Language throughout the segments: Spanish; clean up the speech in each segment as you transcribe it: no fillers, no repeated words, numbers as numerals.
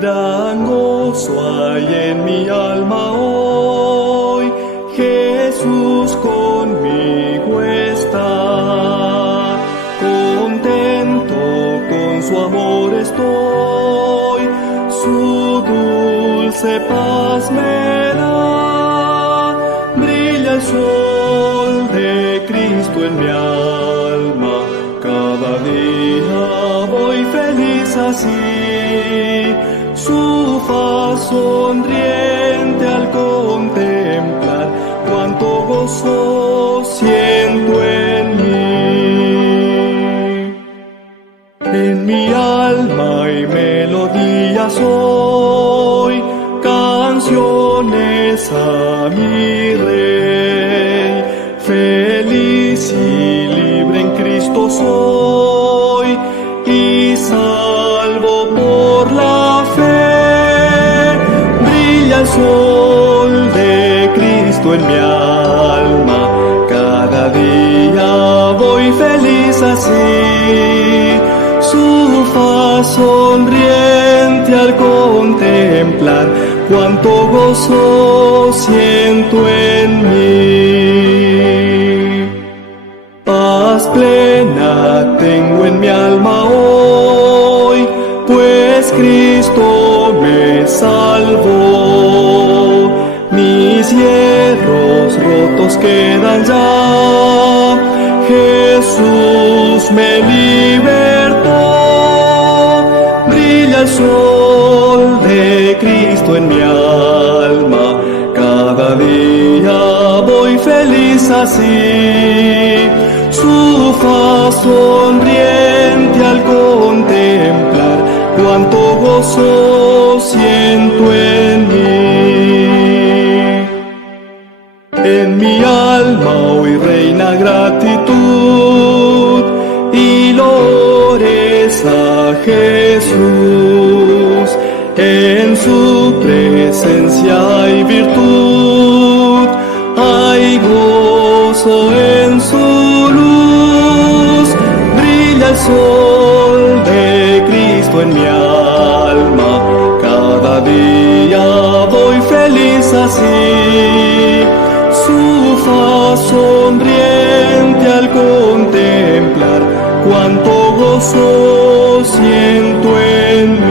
Gran gozo hay en mi alma hoy, Jesús conmigo está. Contento con su amor estoy, su dulce paz me da. Brilla el sol de Cristo en mi alma, cada día voy feliz así. Su faz sonriente al contemplar, cuánto gozo siento en mí. En mi alma hay melodías hoy, canciones a mi Rey. Feliz y libre en Cristo soy, y salvo por la fe. Brilla el sol de Cristo en mi alma, cada día voy feliz así. Su faz sonriente al contemplar, cuánto gozo siento en mí. Paz plena tengo en mi alma hoy, pues Cristo me salvó. Mis hierros rotos quedan ya, Jesús me libertó. Brilla el sol de Cristo en mi alma, cada día voy feliz así. Su faz sonriente al contemplar, cuánto gozo siento en mí. En mi alma hoy reina gratitud, y loores a Jesús. En su presencia hay virtud, hay gozo en su luz. Brilla el sol de Cristo en mi alma, cada día voy feliz así. Su faz sonriente al contemplar, cuánto gozo siento en mí.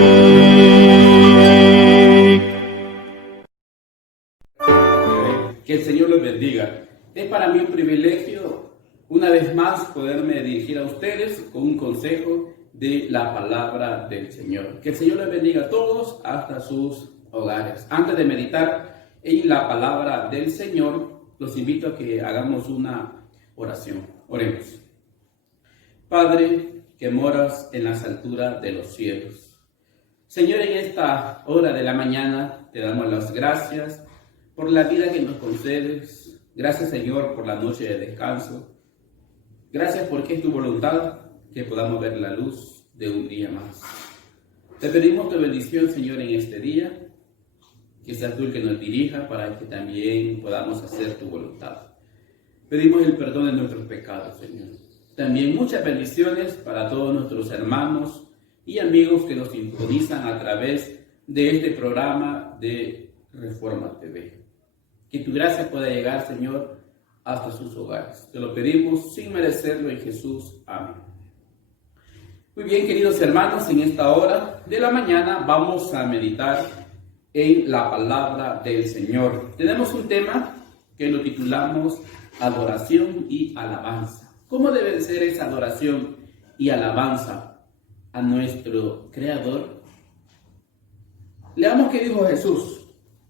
Que el Señor los bendiga. Es para mí un privilegio, una vez más, poderme dirigir a ustedes con un consejo de la palabra del Señor. Que el Señor les bendiga a todos hasta sus hogares. Antes de meditar en la palabra del Señor, los invito a que hagamos una oración. Oremos. Padre, que moras en las alturas de los cielos, Señor, en esta hora de la mañana te damos las gracias por la vida que nos concedes. Gracias, Señor, por la noche de descanso. Gracias porque es tu voluntad que podamos ver la luz de un día más. Te pedimos tu bendición, Señor, en este día, que seas tú el que nos dirija para que también podamos hacer tu voluntad. Pedimos el perdón de nuestros pecados, Señor. También muchas bendiciones para todos nuestros hermanos y amigos que nos sintonizan a través de este programa de Reforma TV. Que tu gracia pueda llegar, Señor, hasta sus hogares. Te lo pedimos sin merecerlo en Jesús. Amén. Muy bien, queridos hermanos, en esta hora de la mañana vamos a meditar en la palabra del Señor. Tenemos un tema que lo titulamos Adoración y Alabanza. ¿Cómo debe ser esa adoración y alabanza a nuestro Creador? Leamos qué dijo Jesús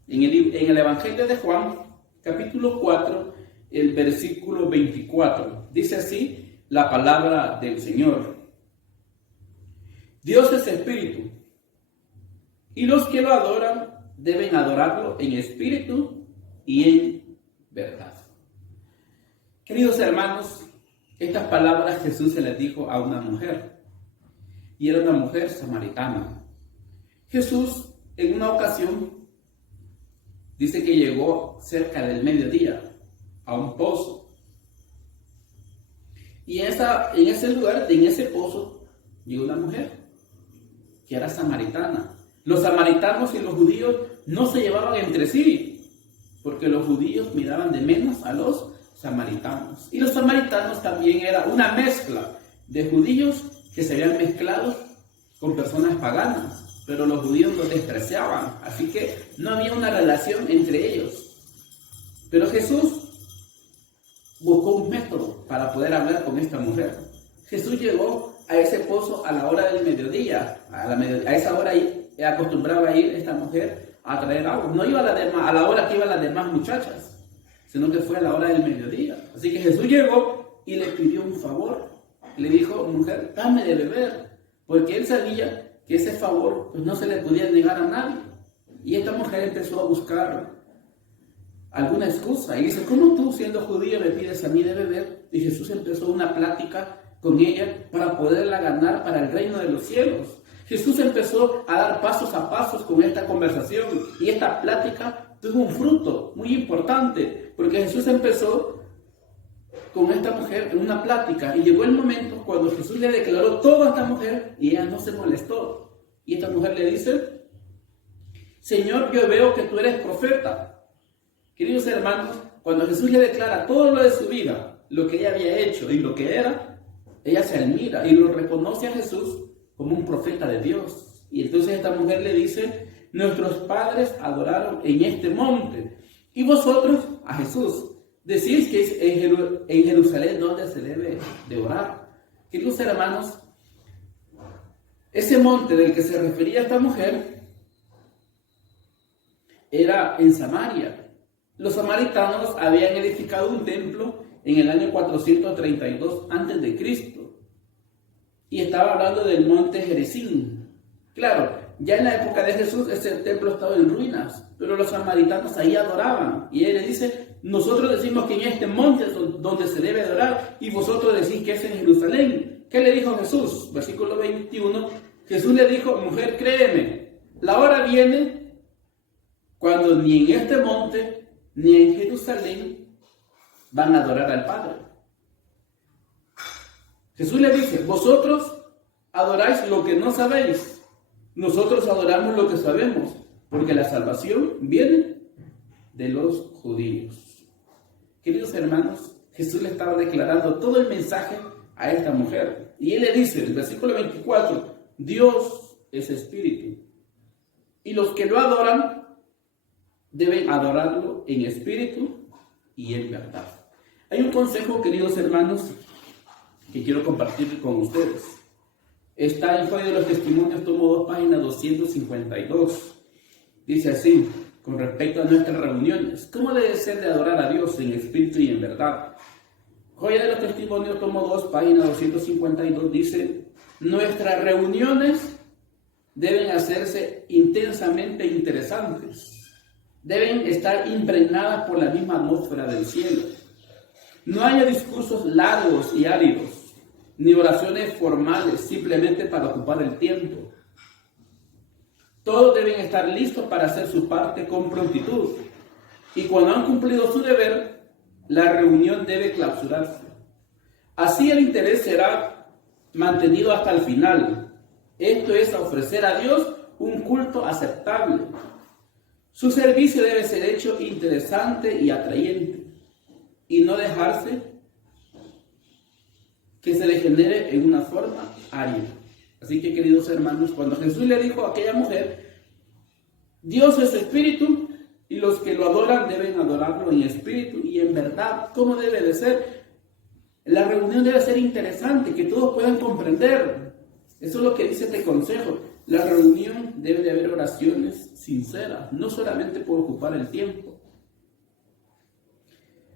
en el Evangelio de Juan, capítulo 4, el versículo 24. Dice así la palabra del Señor. Dios es espíritu, y los que lo adoran deben adorarlo en espíritu y en verdad. Queridos hermanos, estas palabras Jesús se las dijo a una mujer, y era una mujer samaritana. Jesús, en una ocasión, dice que llegó cerca del mediodía a un pozo. Y en ese lugar, en ese pozo, llegó una mujer que era samaritana. Los samaritanos y los judíos no se llevaban entre sí, porque los judíos miraban de menos a los samaritanos. Y los samaritanos también era una mezcla de judíos que se habían mezclado con personas paganas, pero los judíos los despreciaban, así que no había una relación entre ellos. Pero Jesús buscó un método para poder hablar con esta mujer. Jesús llegó a ese pozo a la hora del mediodía. A esa hora acostumbraba a ir esta mujer a traer agua. No iba a la hora que iban las demás muchachas, sino que fue a la hora del mediodía. Así que Jesús llegó y le pidió un favor. Le dijo: mujer, dame de beber, porque él sabía que ese favor pues, no se le podía negar a nadie. Y esta mujer empezó a buscar alguna excusa y dice: ¿cómo tú, siendo judía, me pides a mí de beber? Y Jesús empezó una plática con ella para poderla ganar para el reino de los cielos. Jesús empezó a dar pasos a pasos con esta conversación, y esta plática tuvo un fruto muy importante, porque Jesús empezó con esta mujer en una plática, y llegó el momento cuando Jesús le declaró todo a esta mujer y ella no se molestó. Y esta mujer le dice: Señor, yo veo que tú eres profeta. Queridos hermanos, cuando Jesús le declara todo lo de su vida, lo que ella había hecho y lo que era, ella se admira y lo reconoce a Jesús como un profeta de Dios. Y entonces esta mujer le dice: nuestros padres adoraron en este monte, y vosotros, a Jesús, decís que es en Jerusalén donde se debe de orar. Queridos hermanos, ese monte del que se refería esta mujer era en Samaria. Los samaritanos habían edificado un templo en el año 432 a.C. y estaba hablando del monte Gerizim. Claro, ya en la época de Jesús ese templo estaba en ruinas, pero los samaritanos ahí adoraban. Y él le dice: nosotros decimos que en este monte es donde se debe adorar, y vosotros decís que es en Jerusalén. ¿Qué le dijo Jesús? Versículo 21, Jesús le dijo: mujer, créeme, la hora viene cuando ni en este monte ni en Jerusalén van a adorar al Padre. Jesús le dice: vosotros adoráis lo que no sabéis, nosotros adoramos lo que sabemos, porque la salvación viene de los judíos. Queridos hermanos, Jesús le estaba declarando todo el mensaje a esta mujer, y él le dice, el versículo 24, Dios es espíritu, y los que lo adoran deben adorarlo en espíritu y en verdad. Hay un consejo, queridos hermanos, que quiero compartir con ustedes. Está en Folio de los Testimonios, tomo 2, página 252. Dice así, con respecto a nuestras reuniones: ¿cómo debe ser de adorar a Dios en espíritu y en verdad? Joya de los Testimonios, tomo 2, página 252, dice: nuestras reuniones deben hacerse intensamente interesantes. Deben estar impregnadas por la misma atmósfera del cielo. No haya discursos largos y áridos, ni oraciones formales simplemente para ocupar el tiempo. Todos deben estar listos para hacer su parte con prontitud. Y cuando han cumplido su deber, la reunión debe clausurarse. Así el interés será mantenido hasta el final. Esto es, a ofrecer a Dios un culto aceptable. Su servicio debe ser hecho interesante y atrayente, y no dejarse que se degenere en una forma árida. Así que, queridos hermanos, cuando Jesús le dijo a aquella mujer: Dios es espíritu, y los que lo adoran deben adorarlo en espíritu y en verdad. ¿Cómo debe de ser? La reunión debe ser interesante, que todos puedan comprender. Eso es lo que dice este consejo. La reunión debe de haber oraciones sinceras, no solamente por ocupar el tiempo.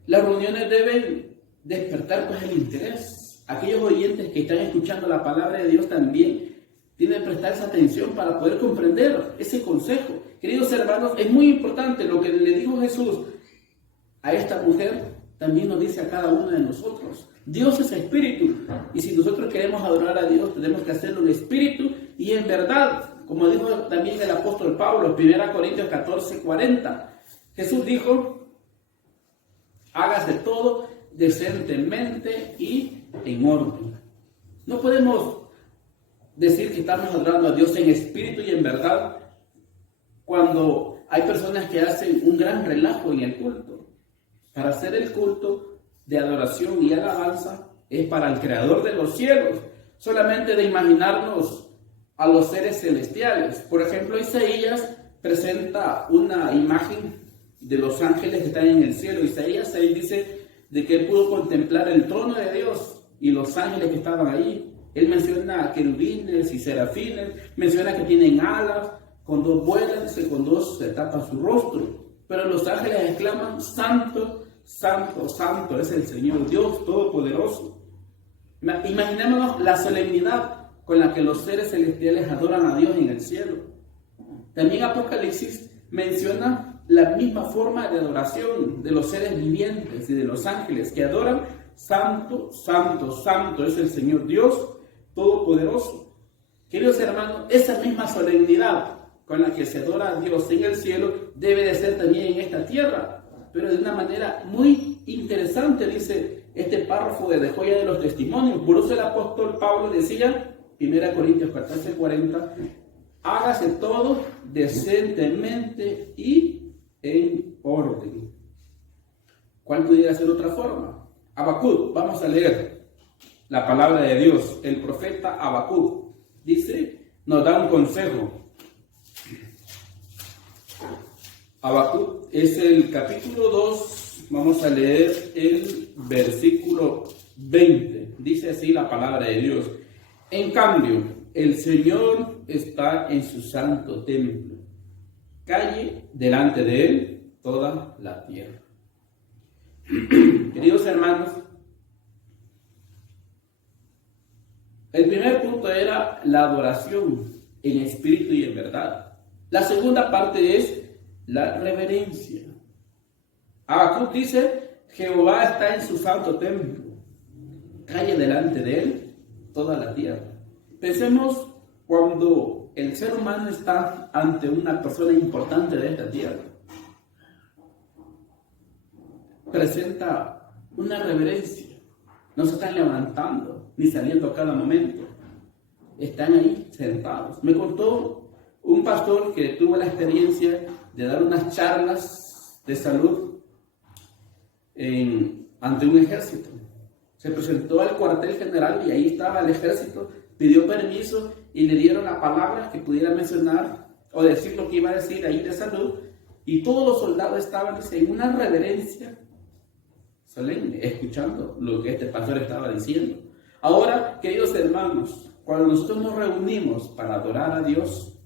Las reuniones deben despertar pues el interés. Aquellos oyentes que están escuchando la palabra de Dios también tienen que prestar esa atención para poder comprender ese consejo. Queridos hermanos, es muy importante lo que le dijo Jesús a esta mujer, también nos dice a cada uno de nosotros. Dios es espíritu, y si nosotros queremos adorar a Dios, tenemos que hacerlo en espíritu y en verdad, como dijo también el apóstol Pablo, 1 Corintios 14:40. Jesús dijo: hágase todo decentemente y en orden. No podemos decir que estamos adorando a Dios en espíritu y en verdad cuando hay personas que hacen un gran relajo en el culto. Para hacer el culto de adoración y alabanza es para el Creador de los cielos. Solamente de imaginarnos a los seres celestiales. Por ejemplo, Isaías presenta una imagen de los ángeles que están en el cielo. Isaías 6 dice de que él pudo contemplar el trono de Dios y los ángeles que estaban ahí. Él menciona querubines y serafines, menciona que tienen alas, con dos vuelan, con dos se tapa su rostro. Pero los ángeles exclaman: Santo, Santo, Santo es el Señor Dios Todopoderoso. Imaginémonos la solemnidad con la que los seres celestiales adoran a Dios en el cielo. También Apocalipsis menciona la misma forma de adoración de los seres vivientes y de los ángeles que adoran: Santo, Santo, Santo es el Señor Dios Todopoderoso. Queridos hermanos, esa misma solemnidad con la que se adora a Dios en el cielo debe de ser también en esta tierra, pero de una manera muy interesante, dice este párrafo de Joya de los Testimonios. Por eso el apóstol Pablo decía, 1 Corintios 14:40, hágase todo decentemente y en orden. ¿Cuál pudiera ser otra forma? Habacuc, vamos a leer la palabra de Dios. El profeta Habacuc dice, nos da un consejo. Habacuc es el capítulo 2, vamos a leer el versículo 20. Dice así la palabra de Dios: en cambio, el Señor está en su santo templo, calle delante de él toda la tierra. Queridos hermanos, el primer punto era la adoración en espíritu y en verdad. La segunda parte es la reverencia. Habacuc dice, Jehová está en su santo templo, calle delante de él toda la tierra. Pensemos cuando el ser humano está ante una persona importante de esta tierra. Presenta una reverencia. No se están levantando ni saliendo a cada momento. Están ahí sentados. Me contó un pastor que tuvo la experiencia de dar unas charlas de salud ante un ejército. Se presentó al cuartel general y ahí estaba el ejército, pidió permiso y le dieron las palabras que pudiera mencionar o decir lo que iba a decir ahí de salud, y todos los soldados estaban en una reverencia solemne, escuchando lo que este pastor estaba diciendo. Ahora, queridos hermanos, cuando nosotros nos reunimos para adorar a Dios,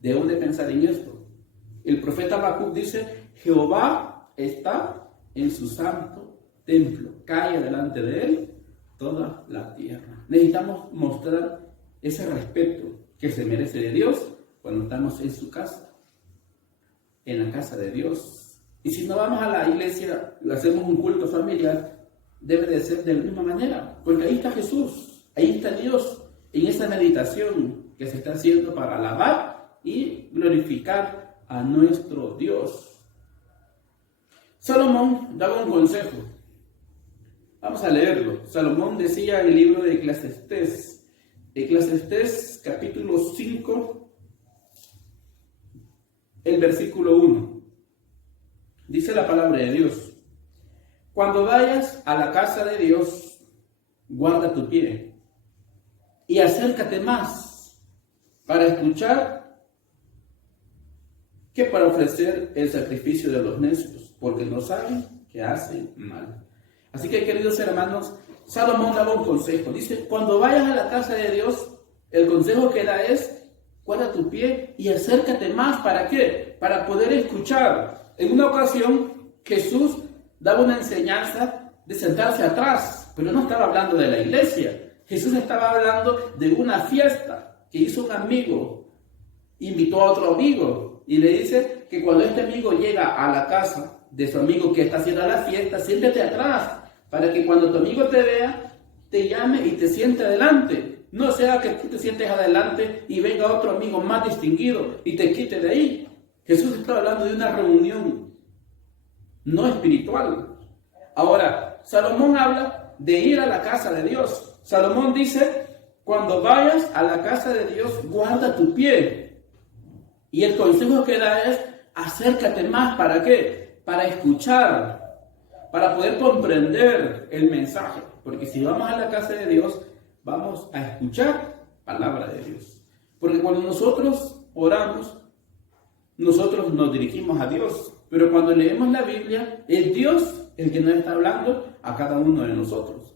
debemos de pensar en esto. El profeta Habacuc dice, Jehová está en su santo templo, calle delante de él toda la tierra. Necesitamos mostrar ese respeto que se merece de Dios cuando estamos en su casa, en la casa de Dios. Y si no vamos a la iglesia, hacemos un culto familiar, debe de ser de la misma manera, porque ahí está Jesús, ahí está Dios, en esa meditación que se está haciendo para alabar y glorificar a nuestro Dios. Salomón daba un consejo. Vamos a leerlo. Salomón decía en el libro de Eclesiastés capítulo 5, el versículo 1. Dice la palabra de Dios: cuando vayas a la casa de Dios, guarda tu pie y acércate más para escuchar que para ofrecer el sacrificio de los necios, porque no saben que hacen mal. Así que, queridos hermanos, Salomón daba un consejo. Dice, cuando vayas a la casa de Dios, el consejo que da es, guarda tu pie y acércate más. ¿Para qué? Para poder escuchar. En una ocasión, Jesús daba una enseñanza de sentarse atrás, pero no estaba hablando de la iglesia. Jesús estaba hablando de una fiesta que hizo un amigo, invitó a otro amigo, y le dice que cuando este amigo llega a la casa de su amigo que está haciendo la fiesta, siéntate atrás, para que cuando tu amigo te vea, te llame y te siente adelante. No sea que tú te sientes adelante y venga otro amigo más distinguido y te quite de ahí. Jesús está hablando de una reunión no espiritual. Ahora, Salomón habla de ir a la casa de Dios. Salomón dice, cuando vayas a la casa de Dios, guarda tu pie. Y el consejo que da es, acércate más, ¿para qué? Para escuchar, para poder comprender el mensaje. Porque si vamos a la casa de Dios, vamos a escuchar palabra de Dios. Porque cuando nosotros oramos, nosotros nos dirigimos a Dios. Pero cuando leemos la Biblia, es Dios el que nos está hablando a cada uno de nosotros.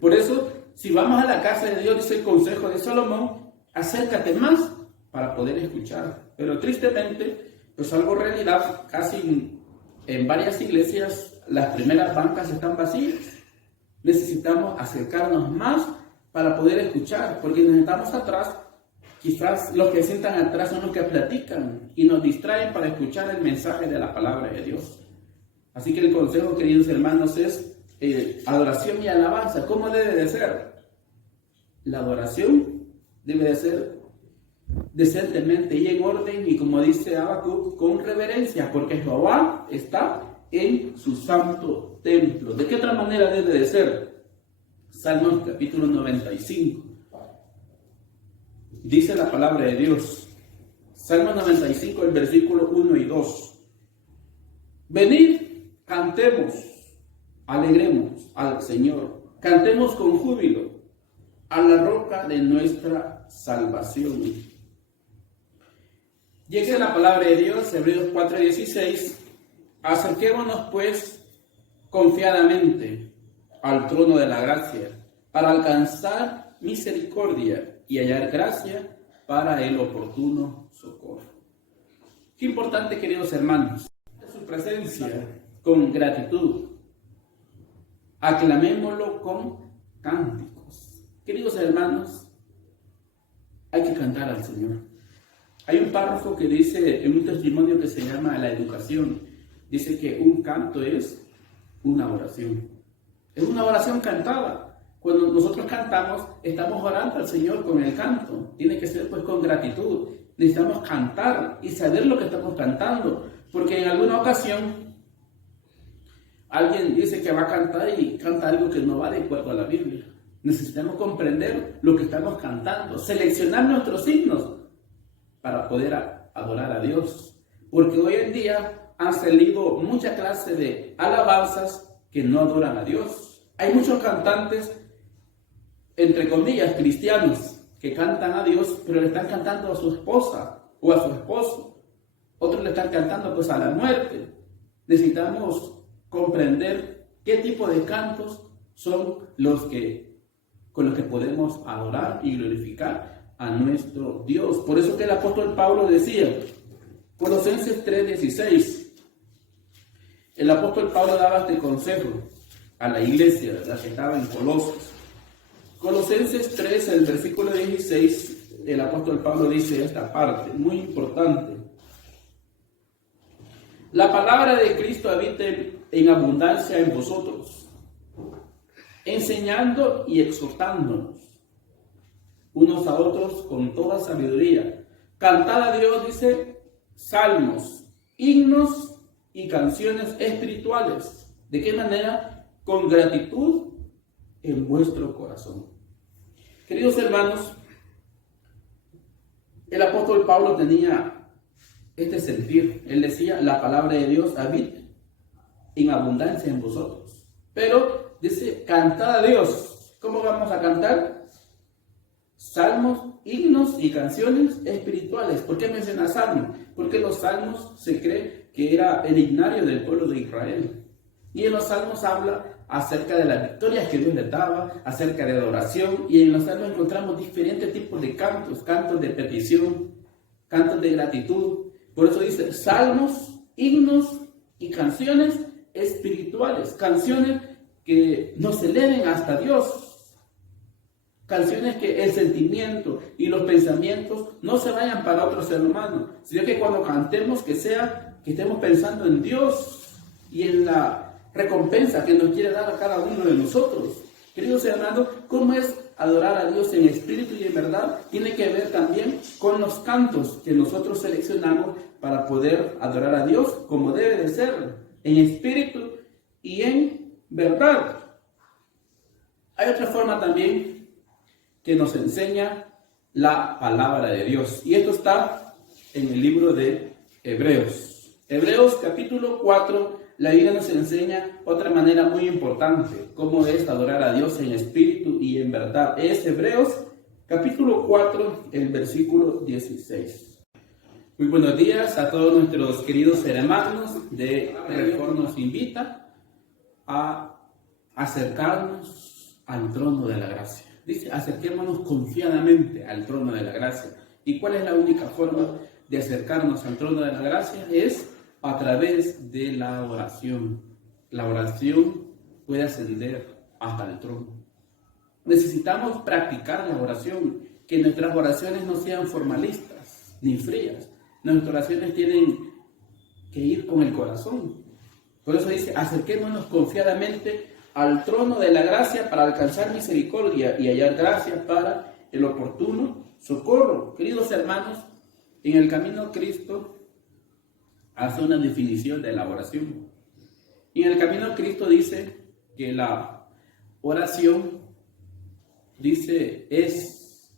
Por eso, si vamos a la casa de Dios, dice el consejo de Salomón, acércate más para poder escuchar. Pero tristemente, pues algo realidad, casi en varias iglesias las primeras bancas están vacías. Necesitamos acercarnos más para poder escuchar, porque nos estamos atrás. Quizás los que sientan atrás son los que platican y nos distraen para escuchar el mensaje de la palabra de Dios. Así que el consejo, queridos hermanos, es adoración y alabanza. ¿Cómo debe de ser? La adoración debe de ser decentemente y en orden, y como dice Habacuc, con reverencia, porque Jehová está en su santo templo. ¿De qué otra manera debe de ser? Salmos capítulo 95. Dice la palabra de Dios, Salmo 95, el versículo 1 y 2. Venid, cantemos, alegremos al Señor, cantemos con júbilo a la roca de nuestra salvación. Llega la palabra de Dios, Hebreos 4:16, acerquémonos pues confiadamente al trono de la gracia, para alcanzar misericordia y hallar gracia para el oportuno socorro. Qué importante, queridos hermanos, su presencia con gratitud. Aclamémoslo con cánticos. Queridos hermanos, hay que cantar al Señor. Hay un párrafo que dice, en un testimonio que se llama La Educación, dice que un canto es una oración. Es una oración cantada. Cuando nosotros cantamos, estamos orando al Señor con el canto. Tiene que ser pues con gratitud. Necesitamos cantar y saber lo que estamos cantando. Porque en alguna ocasión, alguien dice que va a cantar y canta algo que no va de acuerdo a la Biblia. Necesitamos comprender lo que estamos cantando, seleccionar nuestros signos para poder adorar a Dios. Porque hoy en día han salido mucha clase de alabanzas que no adoran a Dios. Hay muchos cantantes, entre comillas, cristianos, que cantan a Dios, pero le están cantando a su esposa o a su esposo. Otros le están cantando pues a la muerte. Necesitamos comprender qué tipo de cantos son los que con los que podemos adorar y glorificar a nuestro Dios. Por eso que el apóstol Pablo decía, Colosenses 3:16, el apóstol Pablo daba este consejo a la iglesia, ¿verdad?, que estaba en Colosas. Colosenses 3, el versículo 16, el apóstol Pablo dice esta parte, muy importante. La palabra de Cristo habite en abundancia en vosotros, enseñando y exhortándonos unos a otros con toda sabiduría. Cantad a Dios, dice, salmos, himnos y canciones espirituales. ¿De qué manera? Con gratitud en vuestro corazón. Queridos hermanos, el apóstol Pablo tenía este sentir. Él decía, la palabra de Dios habita en abundancia en vosotros. Pero dice, cantad a Dios. ¿Cómo vamos a cantar? Salmos, himnos y canciones espirituales. ¿Por qué menciona salmos? Porque los salmos se cree que era el himnario del pueblo de Israel. Y en los salmos habla acerca de las victorias que Dios le daba, acerca de adoración. Y en los salmos encontramos diferentes tipos de cantos, cantos de petición, cantos de gratitud. Por eso dice salmos, himnos y canciones espirituales. Canciones que nos eleven hasta Dios. Canciones que el sentimiento y los pensamientos no se vayan para otro ser humano, sino que cuando cantemos que estemos pensando en Dios y en la recompensa que nos quiere dar a cada uno de nosotros. Queridos hermanos, ¿cómo es adorar a Dios en espíritu y en verdad? Tiene que ver también con los cantos que nosotros seleccionamos para poder adorar a Dios como debe de ser, en espíritu y en verdad. Hay otra forma también que nos enseña la palabra de Dios. Y esto está en el libro de Hebreos. Hebreos capítulo 4, la Biblia nos enseña otra manera muy importante, cómo es adorar a Dios en espíritu y en verdad. Es Hebreos capítulo 4, el versículo 16. Muy buenos días a todos nuestros queridos hermanos de Reforma. Nos invita a acercarnos al trono de la gracia. Dice, acerquémonos confiadamente al trono de la gracia. ¿Y cuál es la única forma de acercarnos al trono de la gracia? Es a través de la oración. La oración puede ascender hasta el trono. Necesitamos practicar la oración, que nuestras oraciones no sean formalistas ni frías. Nuestras oraciones tienen que ir con el corazón. Por eso dice, acerquémonos confiadamente al trono de la gracia para alcanzar misericordia y hallar gracia para el oportuno socorro. Queridos hermanos, en el camino Cristo hace una definición de la oración. Y en el camino Cristo dice que la oración, dice, es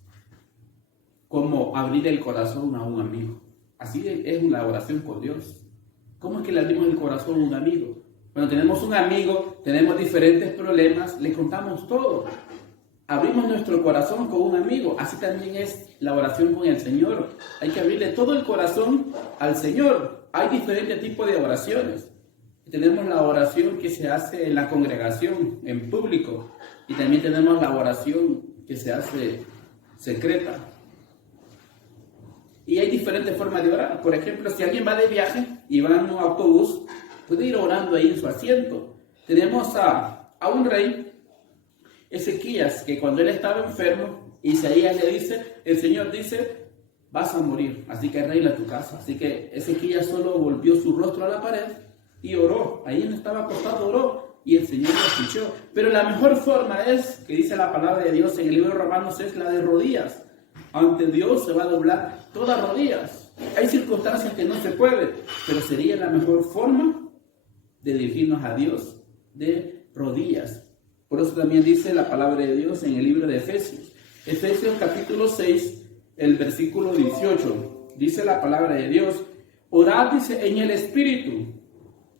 como abrir el corazón a un amigo. Así es la oración con Dios. ¿Cómo es que le abrimos el corazón a un amigo? Cuando tenemos un amigo, tenemos diferentes problemas, le contamos todo. Abrimos nuestro corazón con un amigo. Así también es la oración con el Señor. Hay que abrirle todo el corazón al Señor. Hay diferentes tipos de oraciones. Tenemos la oración que se hace en la congregación, en público. Y también tenemos la oración que se hace secreta. Y hay diferentes formas de orar. Por ejemplo, si alguien va de viaje y va en un autobús, puede ir orando ahí en su asiento. Tenemos a un rey, Ezequías, que cuando él estaba enfermo, Isaías le dice, el Señor dice, vas a morir, así que arregla tu casa. Así que Ezequías solo volvió su rostro a la pared y oró. Ahí donde estaba acostado oró y el Señor lo escuchó. Pero la mejor forma es, que dice la palabra de Dios en el libro de Romanos, es la de rodillas. Ante Dios se va a doblar todas rodillas. Hay circunstancias que no se puede, pero sería la mejor forma de dirigirnos a Dios de rodillas. Por eso también dice la palabra de Dios en el libro de Efesios. Efesios capítulo 6, el versículo 18. Dice la palabra de Dios, orad, dice, en el Espíritu,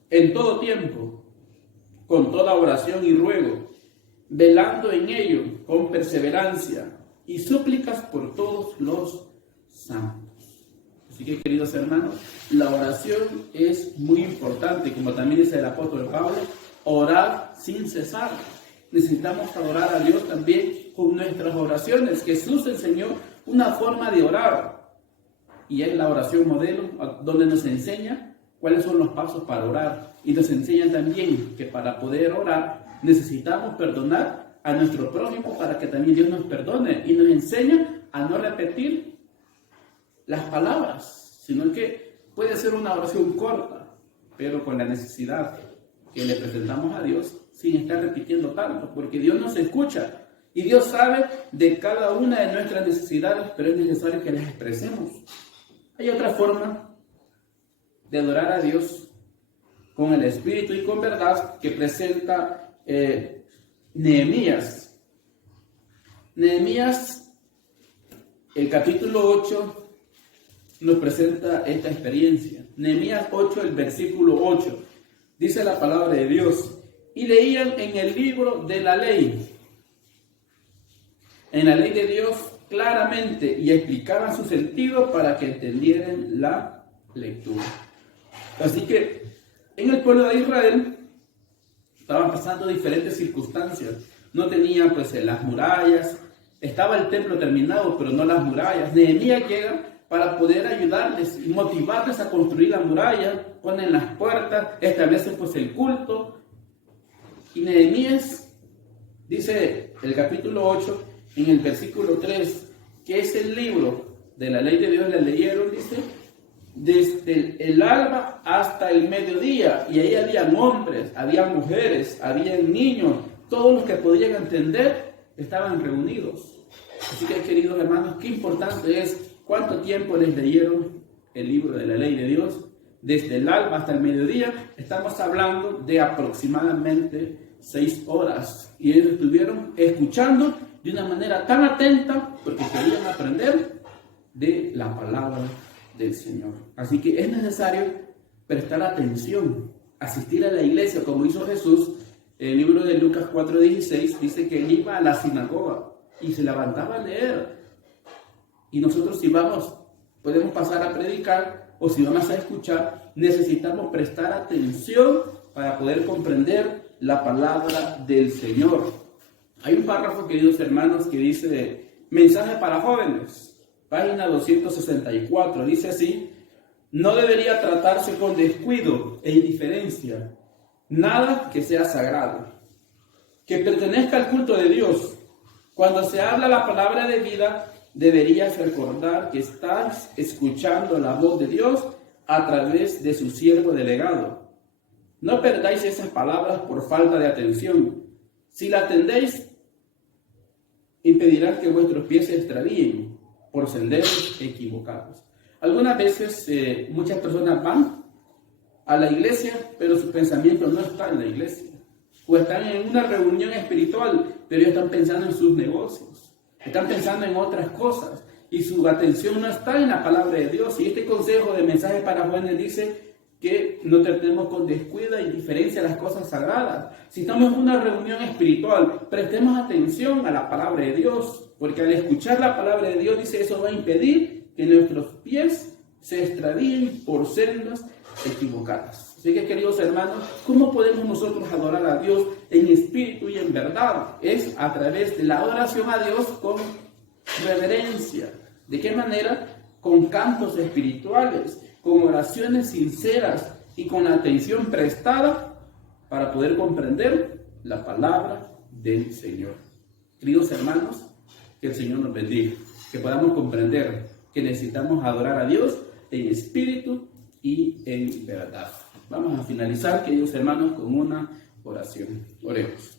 en todo tiempo, con toda oración y ruego, velando en ello con perseverancia y súplicas por todos los santos. Así que, queridos hermanos, la oración es muy importante, como también dice el apóstol Pablo, orar sin cesar. Necesitamos adorar a Dios también con nuestras oraciones. Jesús enseñó una forma de orar, y es la oración modelo, donde nos enseña cuáles son los pasos para orar, y nos enseña también que para poder orar necesitamos perdonar a nuestro prójimo para que también Dios nos perdone, y nos enseña a no repetir las palabras, sino que puede ser una oración corta, pero con la necesidad que le presentamos a Dios sin estar repitiendo tanto, porque Dios nos escucha y Dios sabe de cada una de nuestras necesidades, pero es necesario que las expresemos. Hay otra forma de adorar a Dios con el espíritu y con verdad que presenta Nehemías. Nehemías, el capítulo 8, nos presenta esta experiencia. Nehemías 8, el versículo 8, dice la palabra de Dios, y leían en el libro de la ley, en la ley de Dios claramente, y explicaban su sentido para que entendieran la lectura. Así que en el pueblo de Israel estaban pasando diferentes circunstancias. No tenían pues las murallas, estaba el templo terminado, pero no las murallas. Nehemías llega para poder ayudarles y motivarles a construir la muralla, ponen las puertas, establecen pues el culto. Y Nehemías, dice el capítulo 8, en el versículo 3, que es el libro de la ley de Dios, la leyeron, dice, desde el alba hasta el mediodía, y ahí habían hombres, habían mujeres, habían niños, todos los que podían entender estaban reunidos. Así que, queridos hermanos, qué importante es cuánto tiempo les leyeron el libro de la ley de Dios. Desde el alba hasta el mediodía, estamos hablando de aproximadamente 6 horas. Y ellos estuvieron escuchando de una manera tan atenta porque querían aprender de la palabra del Señor. Así que es necesario prestar atención, asistir a la iglesia, como hizo Jesús. El libro de Lucas 4:16 dice que él iba a la sinagoga y se levantaba a leer. Y nosotros, si vamos, podemos pasar a predicar, o si vamos a escuchar, necesitamos prestar atención para poder comprender la palabra del Señor. Hay un párrafo, queridos hermanos, que dice: mensaje para jóvenes, página 264, dice así: no debería tratarse con descuido e indiferencia nada que sea sagrado, que pertenezca al culto de Dios. Cuando se habla la palabra de vida, deberías recordar que estás escuchando la voz de Dios a través de su siervo delegado. No perdáis esas palabras por falta de atención. Si la atendéis, impedirán que vuestros pies se extravíen por senderos equivocados. Algunas veces muchas personas van a la iglesia, pero su pensamiento no está en la iglesia. O están en una reunión espiritual, pero ellos están pensando en sus negocios. Están pensando en otras cosas. Y su atención no está en la palabra de Dios. Y este consejo de mensaje para jóvenes dice que no tratemos con descuido e indiferencia las cosas sagradas. Si estamos en una reunión espiritual, prestemos atención a la palabra de Dios. Porque al escuchar la palabra de Dios, dice, eso va a impedir que nuestros pies se extravíen por sendas equivocadas. Así que, queridos hermanos, ¿cómo podemos nosotros adorar a Dios en espíritu y en verdad? Es a través de la oración a Dios con reverencia. ¿De qué manera? Con cantos espirituales, con oraciones sinceras y con la atención prestada para poder comprender la palabra del Señor. Queridos hermanos, que el Señor nos bendiga, que podamos comprender que necesitamos adorar a Dios en espíritu y en verdad. Vamos a finalizar, queridos hermanos, con una oración. Oremos.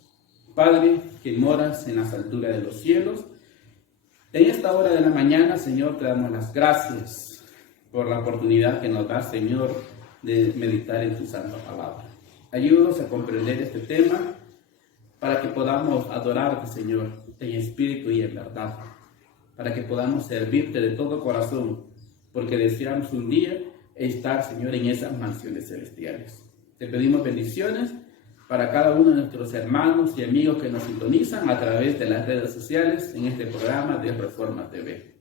Padre, que moras en las alturas de los cielos, en esta hora de la mañana, Señor, te damos las gracias por la oportunidad que nos da, Señor, de meditar en tu santa palabra. Ayúdanos a comprender este tema para que podamos adorarte, Señor, en espíritu y en verdad, para que podamos servirte de todo corazón, porque deseamos un día estar, Señor, en esas mansiones celestiales. Te pedimos bendiciones para cada uno de nuestros hermanos y amigos que nos sintonizan a través de las redes sociales en este programa de Reforma TV.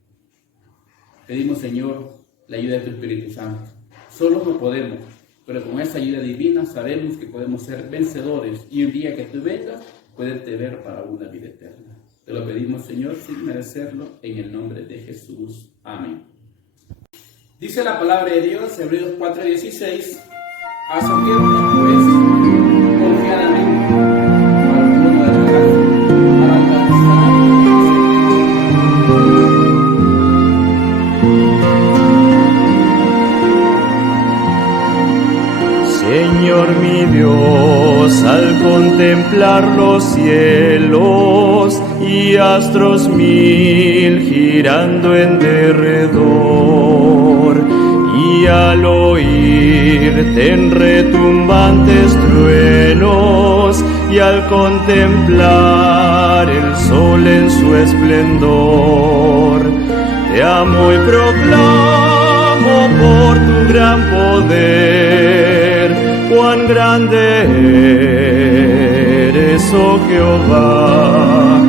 Pedimos, Señor, la ayuda de tu Espíritu Santo. Solos no podemos, pero con esa ayuda divina sabemos que podemos ser vencedores y un día que tú vengas, poderte ver para una vida eterna. Te lo pedimos, Señor, sin merecerlo, en el nombre de Jesús. Amén. Dice la palabra de Dios, Hebreos 4:16, acerquémonos pues confiadamente al trono de la gracia para alcanzar Señor mi Dios, al contemplar los cielos y astros mil girando en derredor, y al oírte en retumbantes truenos, y al contemplar el sol en su esplendor, te amo y proclamo por tu gran poder, cuán grande eres, oh Jehová.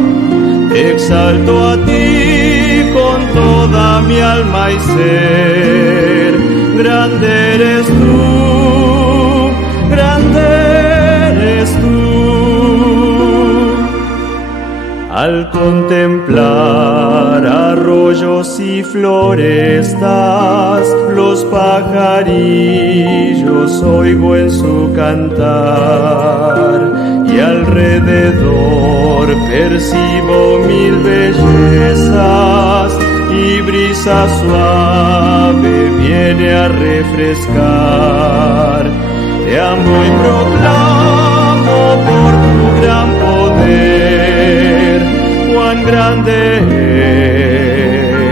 Te exalto a ti con toda mi alma y ser. Grande eres tú, grande eres tú. Al contemplar arroyos y florestas, los pajarillos oigo en su cantar, y alrededor percibo mil bellezas, y brisa suave viene a refrescar. Te amo y proclamo por tu gran poder, cuán grande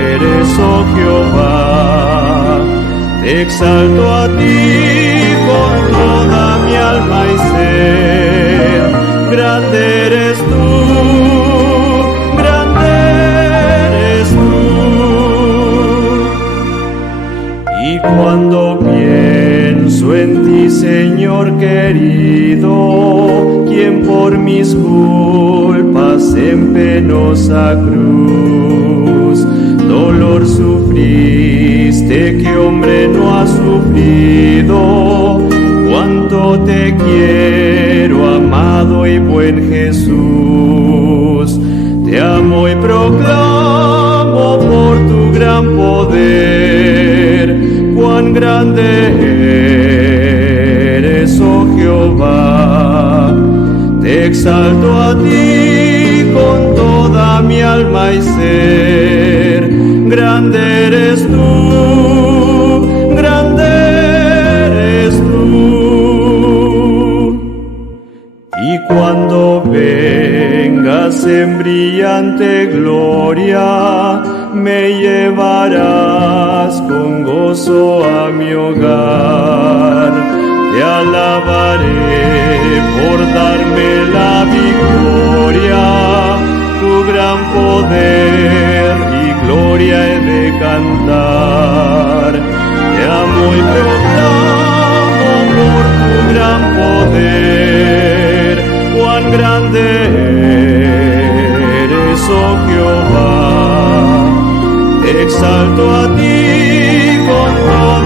eres, oh Jehová. Te exalto a ti con toda mi alma y ser. Grande eres tú, grande eres tú. Y cuando pienso en ti, Señor querido, quien por mis culpas en penosa cruz dolor sufriste que hombre no ha sufrido. Cuánto te quiero, amado y buen Jesús, te amo y proclamo por tu gran poder, cuán grande eres, oh Jehová. Te exalto a ti con toda mi alma y ser, grande eres tú, grande eres tú. Y cuando vengas en brillante gloria, me llevarás con gozo a mi hogar. Te alabaré por darme la victoria, tu gran poder y gloria he de cantar. Te amo y proclamo por tu gran poder, cuán grande eres, oh Jehová. Te exalto a ti con toda